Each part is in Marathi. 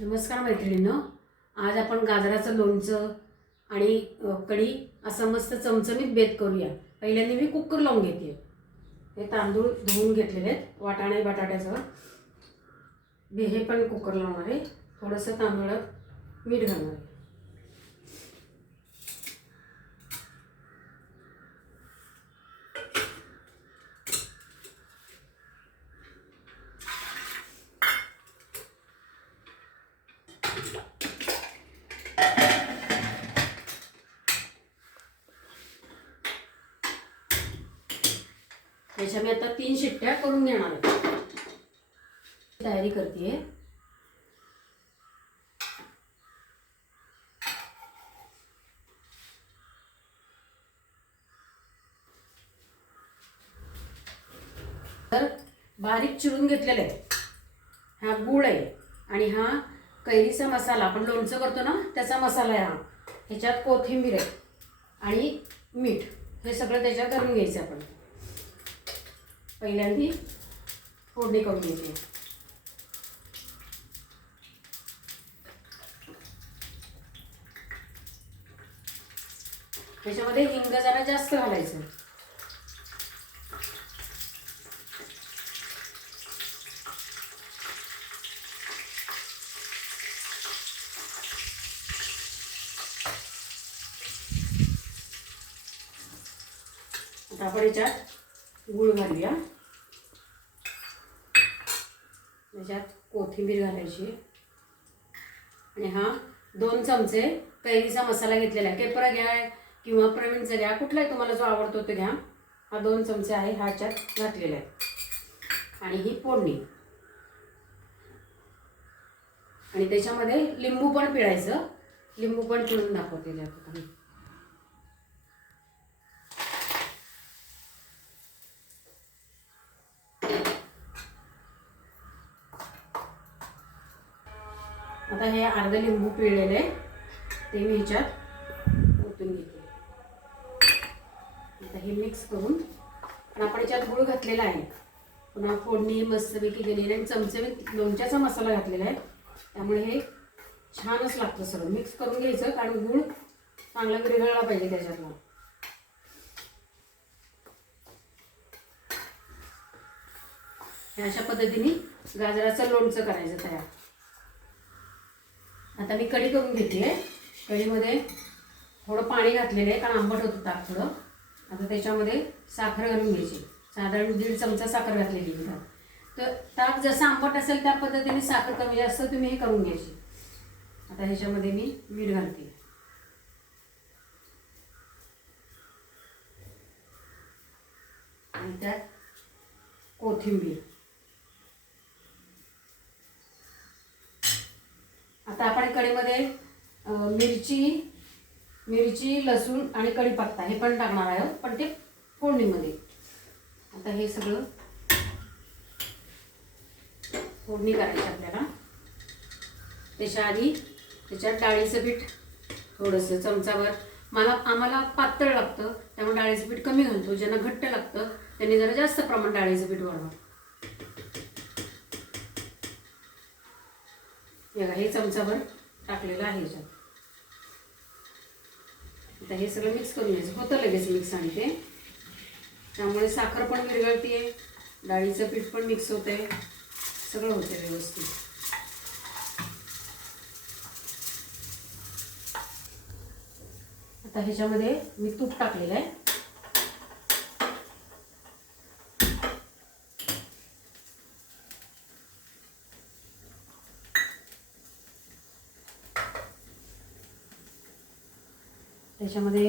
नमस्कार मैत्रिणीनं. आज आपण गाजराचं लोणचं आणि कढी असं मस्त चमचमीत बेत करूया. पहिल्यांदा मी कुकर लावून घेते. हे तांदूळ धुवून घेतलेले आहेत वाटाणे बटाट्यासह. बे हे पण कुकर लावणार आहे. थोडंसं तांदूळात मीठ घालणार आहे. याच्या मी आता तीन शिट्ट्या करून घेणार आहे. तयारी करते तर बारीक चिरून घेतलेलं आहे. हा गूळ आहे आणि हा कैरीचा मसाला आपण लोणचं करतो ना त्याचा मसाला आहे हा. ह्याच्यात कोथिंबीर आहे आणि मीठ हे सगळं त्याच्यात करून घ्यायचं आपण. पहिल्यांदी फोडणी करून घेते. त्याच्यामध्ये हिंग जरा जास्त घालायचं. आपण याच्यात गूळ घालूया. त्याच्यात कोथिंबीर घालायची. आणि हा दोन चमचे कैरीचा मसाला घेतलेला आहे. केपरा घ्या किंवा प्रवीणचा घ्या. कुठलाही तुम्हाला जो आवडतो तो घ्या. हा दोन चमचे आहे ह्याच्यात घातलेला आहे. आणि ही फोडणी. आणि त्याच्यामध्ये लिंबू पण पिळायचं. लिंबू पण पिळून दाखवते त्यात. आता हे अर्ध लिंबू पिळलेले ते मी ह्याच्यात ओतून घेते. आता हे मिक्स करून आपण याच्यात गुळ घातलेला आहे. पुन्हा फोडणी मस्तपैकी गेलेली आणि चमचमीत लोणच्याचा मसाला घातलेला आहे. त्यामुळे हे छानच लागतं सगळं. मिक्स करून घ्यायचं कारण गूळ चांगला विरघळला पाहिजे त्याच्यातला हे अशा पद्धतीने गाजराचं लोणचं करायचं तयार. आता मी कढी करून घेते कढीमध्ये थोडं पाणी घातलेलं आहे कारण आंबट होतं ताक थोडं. आता त्याच्यामध्ये साखर घालून घ्यायची. साधारण दीड चमचा साखर घातलेली मी तर ताक जसं आंबट असेल त्या पद्धतीने साखर कमी जास्त तुम्ही हे करून घ्यायची. आता ह्याच्यामध्ये मी मीठ घालते. आणि त्यात कोथिंबीर आता आपण कढीमध्ये अं, मिरची मिरची लसूण आणि कढीपत्ता हे पण टाकणार आहोत हो, पण ते फोडणीमध्ये. आता हे सगळं फोडणी करायची आपल्याला. त्याच्या आधी त्याच्यात डाळीचं पीठ थोडंसं चमचाभर. मला आम्हाला पातळ लागतं त्यामुळे डाळीचं पीठ कमी घालतो. ज्यांना घट्ट लागतं त्यांनी जरा जास्त प्रमाण डाळीचं पीठ वाढवा. हे हे चमचाभर टाकलेलं आहे याच्यात. आता हे सगळं मिक्स करून घ्यायचं. होतं लगेच मिक्स आणि ते त्यामुळे साखर पण विरघळते डाळीचं पीठ पण मिक्स होते सगळं होते व्यवस्थित. आता ह्याच्यामध्ये मी तूप टाकलेलं आहे. त्याच्यामध्ये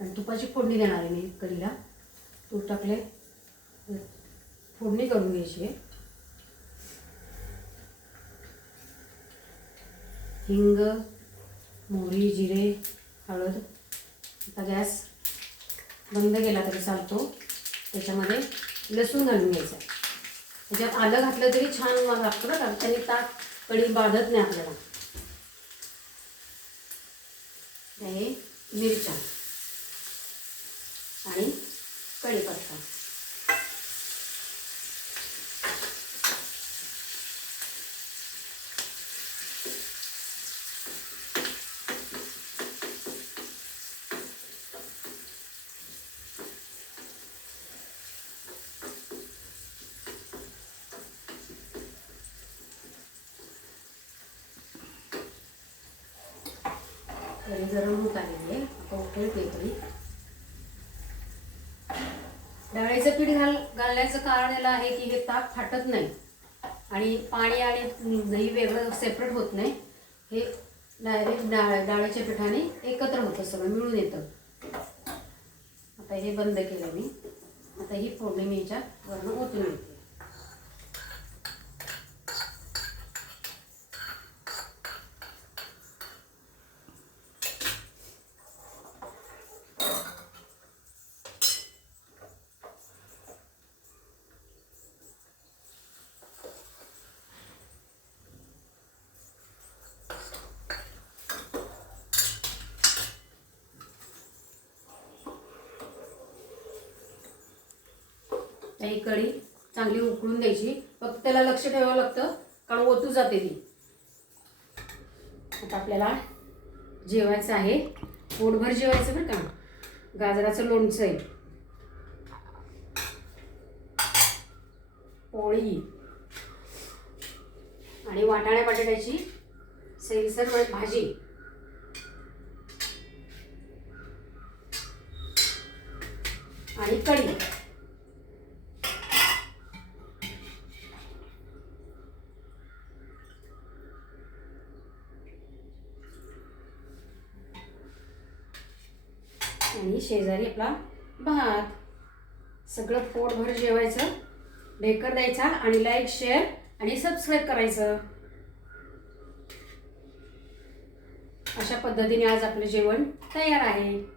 आणि तुपाची फोडणी देणार आहे मी कढीला. तूप टाकले. फोडणी करून घ्यायची आहे. हिंग मोहरी जिरे हळद. आता गॅस बंद केला तरी चालतो. त्याच्यामध्ये लसूण घालून घ्यायचा त्याच्यात आलं घातलं तरी छान लागतं ना कारण त्याने ताक कढी बाधत नाही आपल्याला. हे मिरच्या आणि कढीपत्ता. कढई गरम होत आलेली आहे. उकळी पेपरी डाळीचं पीठ घाल घालण्याचं कारण याला आहे की हे ताक फाटत नाही आणि पाणी आणि दही वेगळं सेपरेट होत नाही. हे डायरेक्ट डाळ डाळीच्या पिठाने एकत्र होतं सगळं मिळून येतं. आता हे बंद केलं मी. आता ही फोडणी मी याच्यात वरनं ओतून येते तर ही कढी चांगली उकळून द्यायची. फक्त त्याला लक्ष ठेवावं लागतं कारण ओतू जाते ती. आता आपल्याला जेवायचं आहे. पोटभर जेवायचं बरं का? गाजराचं लोणचं आहे. पोळी. आणि वाटाण्या बटाट्याची सैलसर भाजी. आणि कढी. आणि शेजारी आपला भात. सगळं पोटभर जेवायचं. ढेकर द्यायचा आणि लाईक शेअर आणि सबस्क्राईब करायचं. अशा पद्धतीने आज आपलं जेवण तयार आहे.